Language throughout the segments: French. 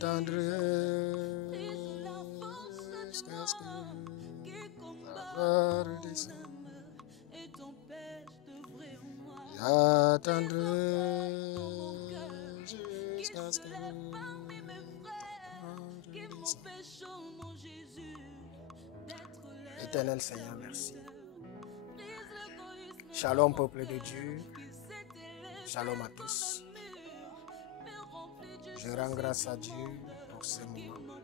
J'attendrai jusqu'à ce que la gloire descende. J'attendrai jusqu'à ce que la gloire descende. Éternel Seigneur, merci. Shalom, peuple de Dieu. Shalom à tous. Je rends grâce à Dieu pour ce moment.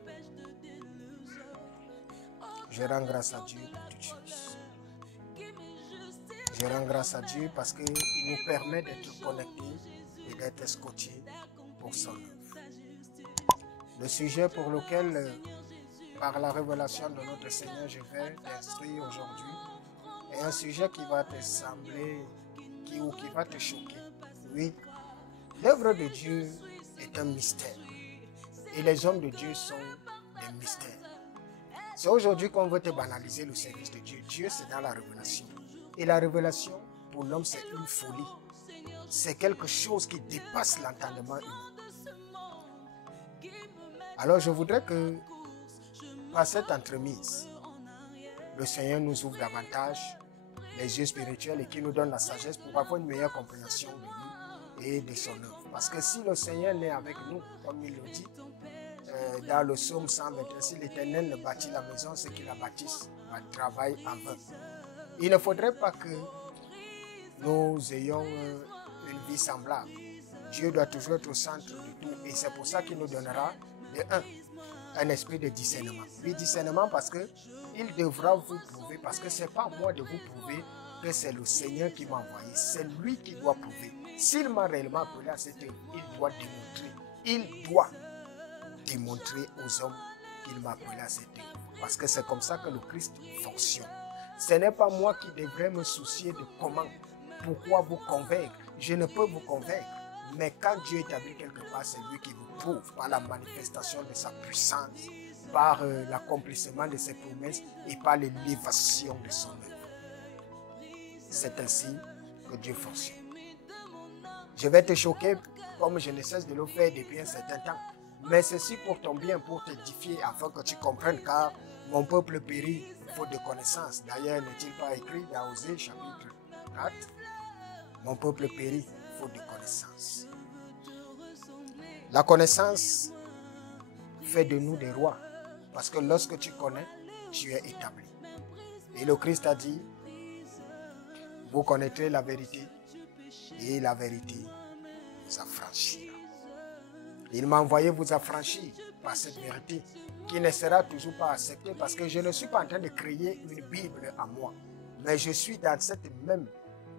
Je rends grâce à Dieu pour toutes choses. Je rends grâce à Dieu parce qu'il nous permet d'être connectés et d'être scotchés pour son œuvre. Le sujet pour lequel, par la révélation de notre Seigneur, je vais t'instruire aujourd'hui est un sujet qui va te sembler, qui va te choquer. Oui, l'œuvre de Dieu est un mystère et les hommes de Dieu sont des mystères. C'est aujourd'hui qu'on veut te banaliser le service de Dieu. Dieu, c'est dans la révélation. Et la révélation, pour l'homme, c'est une folie. C'est quelque chose qui dépasse l'entendement humain. Alors, je voudrais que, par cette entremise, le Seigneur nous ouvre davantage les yeux spirituels et qu'il nous donne la sagesse pour avoir une meilleure compréhension de lui et de son œuvre. Parce que si le Seigneur n'est avec nous, comme il le dit, dans le psaume 121, si l'Éternel ne bâtit la maison, ceux qui la bâtissent travaillent en vain. Il ne faudrait pas que nous ayons une vie semblable. Dieu doit toujours être au centre de tout et c'est pour ça qu'il nous donnera un esprit de discernement. Oui, discernement parce qu'il devra vous prouver, parce que ce n'est pas moi de vous prouver que c'est le Seigneur qui m'a envoyé, c'est lui qui doit prouver. S'il m'a réellement appelé à cette œuvre, il doit démontrer aux hommes qu'il m'a appelé à cette œuvre. Parce que c'est comme ça que le Christ fonctionne. Ce n'est pas moi qui devrais me soucier de pourquoi vous convaincre. Je ne peux vous convaincre. Mais quand Dieu établit quelque part, c'est lui qui vous prouve par la manifestation de sa puissance, par l'accomplissement de ses promesses et par l'élévation de son œuvre. C'est ainsi que Dieu fonctionne. Je vais te choquer comme je ne cesse de le faire depuis un certain temps. Mais ceci pour ton bien, pour t'édifier, afin que tu comprennes, car mon peuple périt faute de connaissance. D'ailleurs, n'est-il pas écrit dans Osée chapitre 4? Mon peuple périt faute de connaissance. La connaissance fait de nous des rois. Parce que lorsque tu connais, tu es établi. Et le Christ a dit, vous connaîtrez la vérité et la vérité vous affranchira. Il m'a envoyé vous affranchir par cette vérité qui ne sera toujours pas acceptée parce que je ne suis pas en train de créer une Bible à moi. Mais je suis dans cette même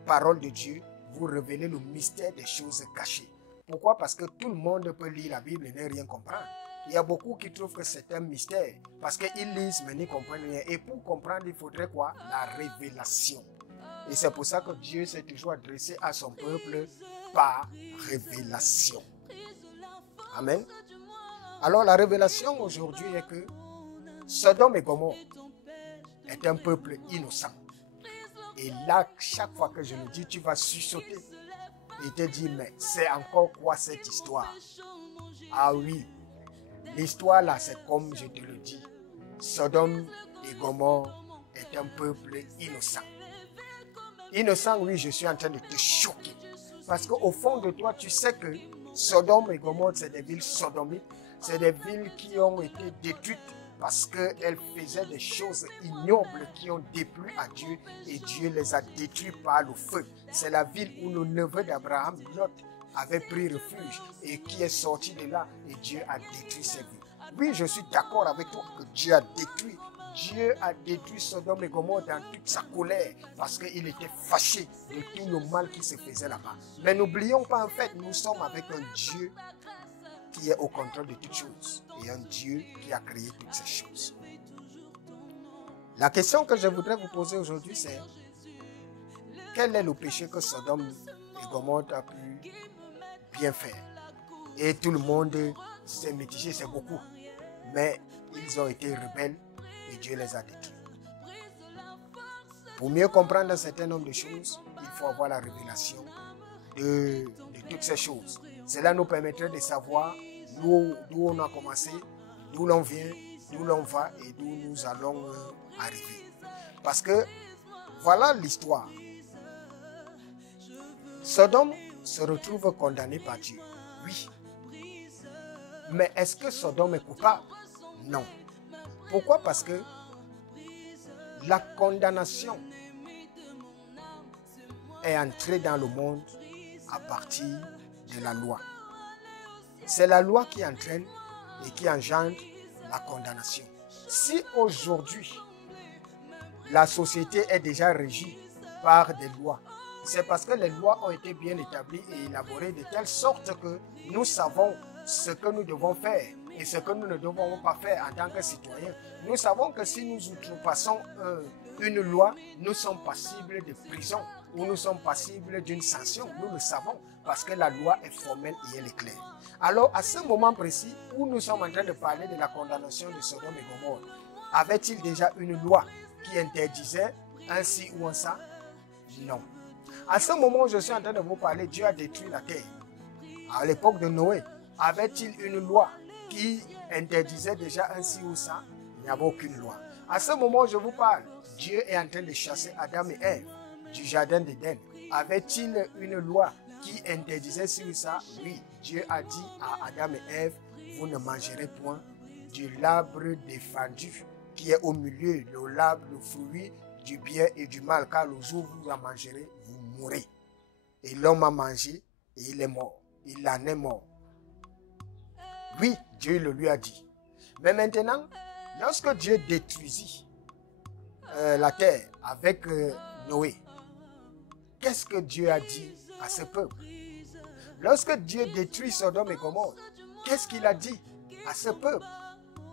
parole de Dieu vous révéler le mystère des choses cachées. Pourquoi? Parce que tout le monde peut lire la Bible et ne rien comprendre. Il y a beaucoup qui trouvent que c'est un mystère parce qu'ils lisent mais n'y comprennent rien. Et pour comprendre, il faudrait quoi? La révélation. Et c'est pour ça que Dieu s'est toujours adressé à son peuple par révélation. Amen. Alors la révélation aujourd'hui est que Sodome et Gomorrhe est un peuple innocent. Et là, chaque fois que je le dis, tu vas sursauter et te dire, mais c'est encore quoi cette histoire? Ah oui, l'histoire là, c'est comme je te le dis. Sodome et Gomorrhe est un peuple innocent. Innocent, oui, je suis en train de te choquer. Parce qu'au fond de toi, tu sais que Sodome et Gomorrhe, c'est des villes sodomites. C'est des villes qui ont été détruites parce qu'elles faisaient des choses ignobles qui ont déplu à Dieu et Dieu les a détruits par le feu. C'est la ville où le neveu d'Abraham, Lot, avait pris refuge et qui est sorti de là et Dieu a détruit ces villes. Oui, je suis d'accord avec toi que Dieu a détruit Sodome et Gomorrhe dans toute sa colère parce qu'il était fâché de tout le mal qui se faisait là-bas. Mais n'oublions pas, en fait, nous sommes avec un Dieu qui est au contrôle de toutes choses et un Dieu qui a créé toutes ces choses. La question que je voudrais vous poser aujourd'hui, c'est quel est le péché que Sodome et Gomorrhe a pu bien faire? Et tout le monde s'est mitigé, c'est beaucoup. Mais ils ont été rebelles et Dieu les a détruits. Pour mieux comprendre un certain nombre de choses, il faut avoir la révélation de toutes ces choses. Cela nous permettrait de savoir d'où on a commencé, d'où l'on vient, d'où l'on va et d'où nous allons arriver. Parce que voilà l'histoire. Sodome se retrouve condamné par Dieu. Oui. Mais est-ce que Sodome est coupable? Non. Pourquoi? Parce que la condamnation est entrée dans le monde à partir de la loi. C'est la loi qui entraîne et qui engendre la condamnation. Si aujourd'hui, la société est déjà régie par des lois, c'est parce que les lois ont été bien établies et élaborées de telle sorte que nous savons ce que nous devons faire et ce que nous ne devons pas faire en tant que citoyens. Nous savons que si nous outrepassons une loi, nous sommes passibles de prison ou nous sommes passibles d'une sanction. Nous le savons parce que la loi est formelle et elle est claire. Alors, à ce moment précis où nous sommes en train de parler de la condamnation de Sodome et Gomorrhe, avait-il déjà une loi qui interdisait un ci ou un ça? Non. À ce moment où je suis en train de vous parler, Dieu a détruit la terre. À l'époque de Noé, avait-il une loi qui interdisait déjà un ci ou ça? Il n'y avait aucune loi. À ce moment où je vous parle, Dieu est en train de chasser Adam et Ève du jardin d'Éden. Avait-il une loi qui interdisait ci ou ça? Oui, Dieu a dit à Adam et Ève, vous ne mangerez point de l'arbre défendu qui est au milieu, l'arbre, le fruit du bien et du mal, car le jour où vous en mangerez, vous mourrez. Et l'homme a mangé et il est mort. Il en est mort. Oui, Dieu le lui a dit. Mais maintenant, lorsque Dieu détruisit la terre avec Noé, qu'est-ce que Dieu a dit à ce peuple? Lorsque Dieu détruit Sodome et Gomorrhe, qu'est-ce qu'il a dit à ce peuple?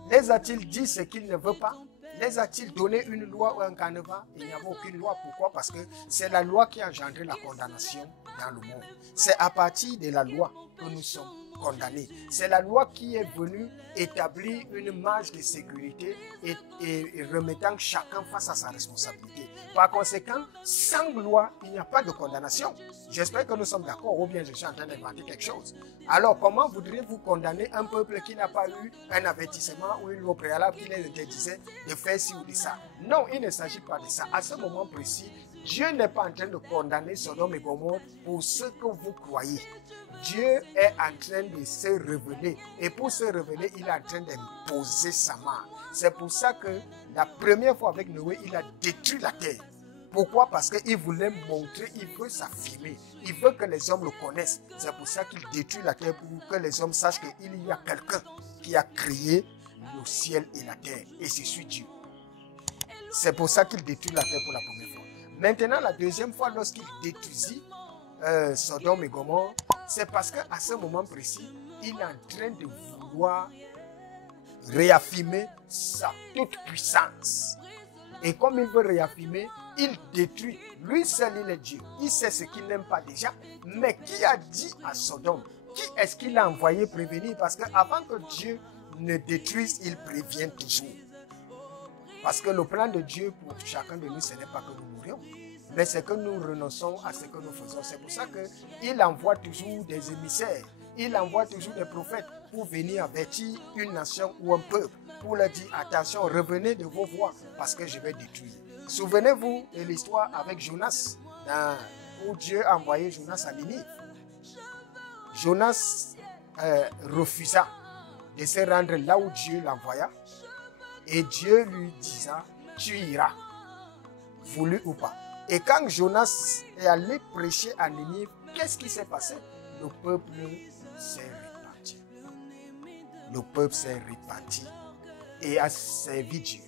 Les a-t-il dit ce qu'il ne veut pas? Les a-t-il donné une loi ou un canevas? Il n'y avait aucune loi. Pourquoi? Parce que c'est la loi qui a engendré la condamnation dans le monde. C'est à partir de la loi que nous sommes condamnés. C'est la loi qui est venue établir une marge de sécurité et remettant chacun face à sa responsabilité. Par conséquent, sans loi, il n'y a pas de condamnation. J'espère que nous sommes d'accord, ou bien je suis en train d'inventer quelque chose. Alors, comment voudriez-vous condamner un peuple qui n'a pas eu un avertissement ou une loi préalable qui les interdisait de faire ci ou de ça? Non, il ne s'agit pas de ça. À ce moment précis, Dieu n'est pas en train de condamner Sodome et Gomorrhe pour ce que vous croyez. Dieu est en train de se révéler. Et pour se révéler, il est en train d'imposer sa main. C'est pour ça que la première fois avec Noé, il a détruit la terre. Pourquoi? Parce qu'il voulait montrer, il veut s'affirmer. Il veut que les hommes le connaissent. C'est pour ça qu'il détruit la terre, pour que les hommes sachent qu'il y a quelqu'un qui a créé le ciel et la terre. Et c'est celui Dieu. C'est pour ça qu'il détruit la terre pour la première fois. Maintenant, la deuxième fois, lorsqu'il détruisit Sodome et Gomorrhe, c'est parce qu'à ce moment précis, il est en train de vouloir réaffirmer sa toute puissance. Et comme il veut réaffirmer, il détruit. Lui seul, il est Dieu. Il sait ce qu'il n'aime pas déjà. Mais qui a dit à Sodome? Qui est-ce qu'il a envoyé prévenir? Parce qu'avant que Dieu ne détruise, il prévient toujours. Parce que le plan de Dieu pour chacun de nous, ce n'est pas que nous mourions, mais c'est que nous renonçons à ce que nous faisons. C'est pour ça qu'il envoie toujours des émissaires, il envoie toujours des prophètes pour venir avertir une nation ou un peuple, pour leur dire attention, revenez de vos voies parce que je vais détruire. Souvenez-vous de l'histoire avec Jonas, où Dieu a envoyé Jonas à Ninive. Jonas refusa de se rendre là où Dieu l'envoya. Et Dieu lui disa, tu iras, voulu ou pas. Et quand Jonas est allé prêcher à Ninive, qu'est-ce qui s'est passé? Le peuple s'est réparti. Le peuple s'est réparti et a servi Dieu.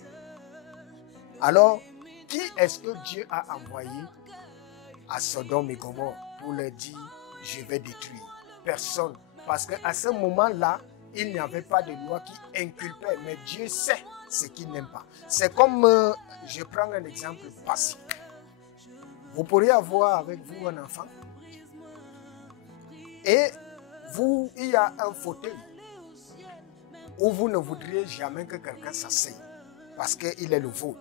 Alors, qui est-ce que Dieu a envoyé à Sodome et Gomorrhe pour leur dire, je vais détruire? Personne. Parce qu'à ce moment-là, il n'y avait pas de loi qui inculpait, mais Dieu sait ce qu'il n'aime pas. C'est comme, je prends un exemple passif. Vous pourriez avoir avec vous un enfant et il y a un fauteuil où vous ne voudriez jamais que quelqu'un s'asseye parce qu'il est le vôtre.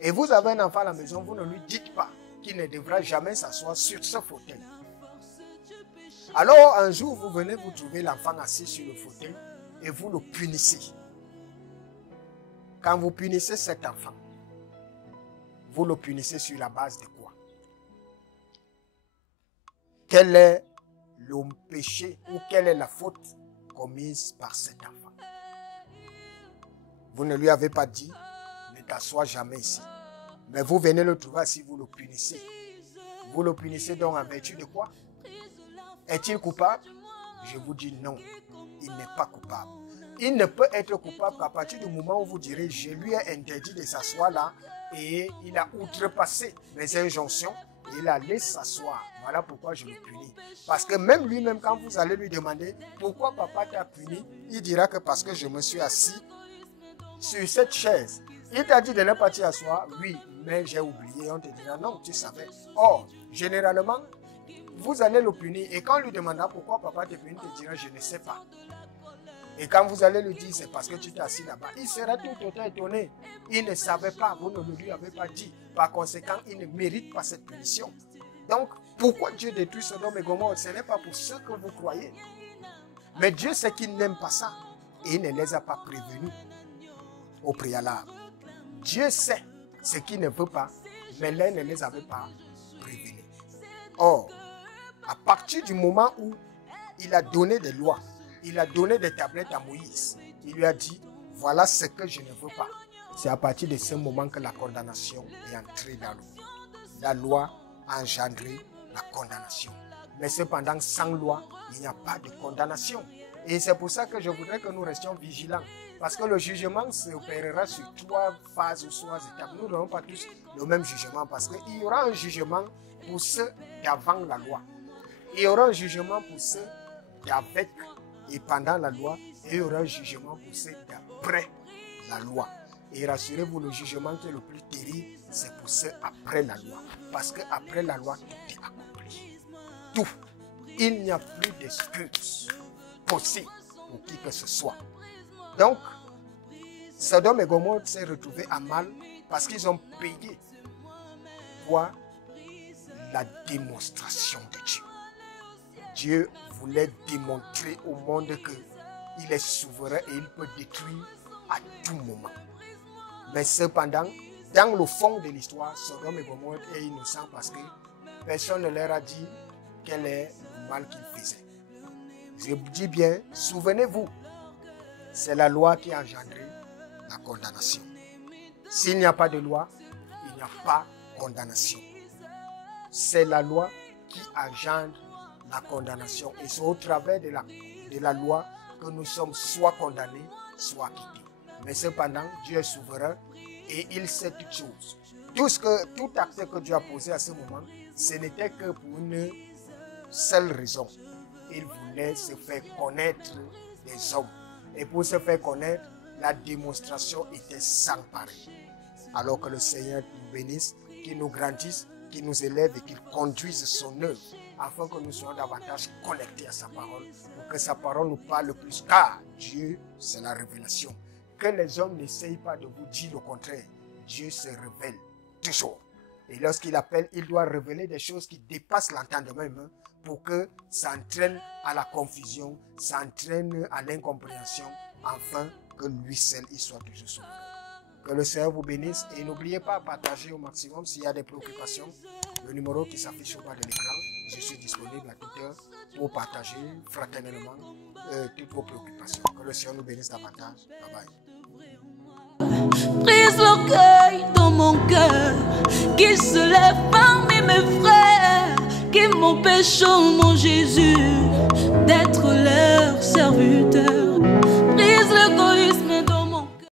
Et vous avez un enfant à la maison, vous ne lui dites pas qu'il ne devra jamais s'asseoir sur ce fauteuil. Alors un jour, vous venez vous trouver l'enfant assis sur le fauteuil et vous le punissez. Quand vous punissez cet enfant, vous le punissez sur la base de quoi? Quel est le péché ou quelle est la faute commise par cet enfant? Vous ne lui avez pas dit, ne t'assois jamais ici. Mais vous venez le trouver si vous le punissez. Vous le punissez donc en vertu de quoi? Est-il coupable? Je vous dis non, il n'est pas coupable. Il ne peut être coupable qu'à partir du moment où vous direz, je lui ai interdit de s'asseoir là et il a outrepassé mes injonctions et il allait s'asseoir. Voilà pourquoi je le punis. Parce que même lui-même, quand vous allez lui demander pourquoi papa t'a puni, il dira que parce que je me suis assis sur cette chaise. Il t'a dit de ne pas t'y asseoir, oui, mais j'ai oublié. On te dira non, tu savais. Or, généralement, vous allez le punir et quand on lui demandera pourquoi papa te punit, il te dira je ne sais pas. Et quand vous allez lui dire c'est parce que tu t'es assis là-bas, il sera tout autant étonné. Il ne savait pas, vous ne lui avez pas dit. Par conséquent, il ne mérite pas cette punition. Donc, pourquoi Dieu détruit Sodome et Gomorrhe? Ce n'est pas pour ce que vous croyez. Mais Dieu sait qu'il n'aime pas ça et il ne les a pas prévenus au préalable. Dieu sait ce qu'il ne veut pas, mais les ne les avait pas prévenus. Or, à partir du moment où il a donné des lois, il a donné des tablettes à Moïse, il lui a dit, voilà ce que je ne veux pas. C'est à partir de ce moment que la condamnation est entrée dans le monde. La loi a engendré la condamnation. Mais cependant, sans loi, il n'y a pas de condamnation. Et c'est pour ça que je voudrais que nous restions vigilants. Parce que le jugement s'opérera sur 3 phases ou 3 étapes. Nous n'aurons pas tous le même jugement. Parce qu'il y aura un jugement pour ceux d'avant la loi. Il y aura un jugement pour ceux d'avec et pendant la loi. Et il y aura un jugement pour ceux d'après la loi. Et rassurez-vous, le jugement qui est le plus terrible, c'est pour ceux après la loi. Parce qu'après la loi, tout est accompli. Tout. Il n'y a plus d'excuses possibles pour qui que ce soit. Donc, Sodome et Gomorrhe s'est retrouvé à mal parce qu'ils ont payé pour la démonstration de Dieu. Dieu voulait démontrer au monde qu'il est souverain et il peut détruire à tout moment. Mais cependant, dans le fond de l'histoire, Sodome et Gomorrhe est innocent parce que personne ne leur a dit quel est le mal qu'ils faisaient. Je dis bien, souvenez-vous, c'est la loi qui a engendré la condamnation. S'il n'y a pas de loi, il n'y a pas de condamnation. C'est la loi qui engendre la condamnation. Et c'est au travers de la loi que nous sommes soit condamnés, soit acquittés. Mais cependant, Dieu est souverain et il sait toutes choses. Tout acte que Dieu a posé à ce moment, ce n'était que pour une seule raison. Il voulait se faire connaître des hommes. Et pour se faire connaître, la démonstration était sans pareil. Alors que le Seigneur nous bénisse, qu'il nous grandisse, qu'il nous élève et qu'il conduise son œuvre, afin que nous soyons davantage connectés à sa parole, pour que sa parole nous parle plus. Car Dieu, c'est la révélation. Que les hommes n'essayent pas de vous dire le contraire. Dieu se révèle toujours. Et lorsqu'il appelle, il doit révéler des choses qui dépassent l'entendement humain pour que ça entraîne à la confusion, ça entraîne à l'incompréhension, afin que lui seul, il soit toujours souverain. Que le Seigneur vous bénisse et n'oubliez pas de partager au maximum s'il y a des préoccupations. Le numéro qui s'affiche au bas de l'écran, je suis disponible à toute heure pour partager fraternellement toutes vos préoccupations. Que le Seigneur nous bénisse davantage. Bye bye. Brise l'orgueil dans mon cœur, qui se lève parmi mes frères, qui m'empêchent, oh mon Jésus, d'être leur serviteur.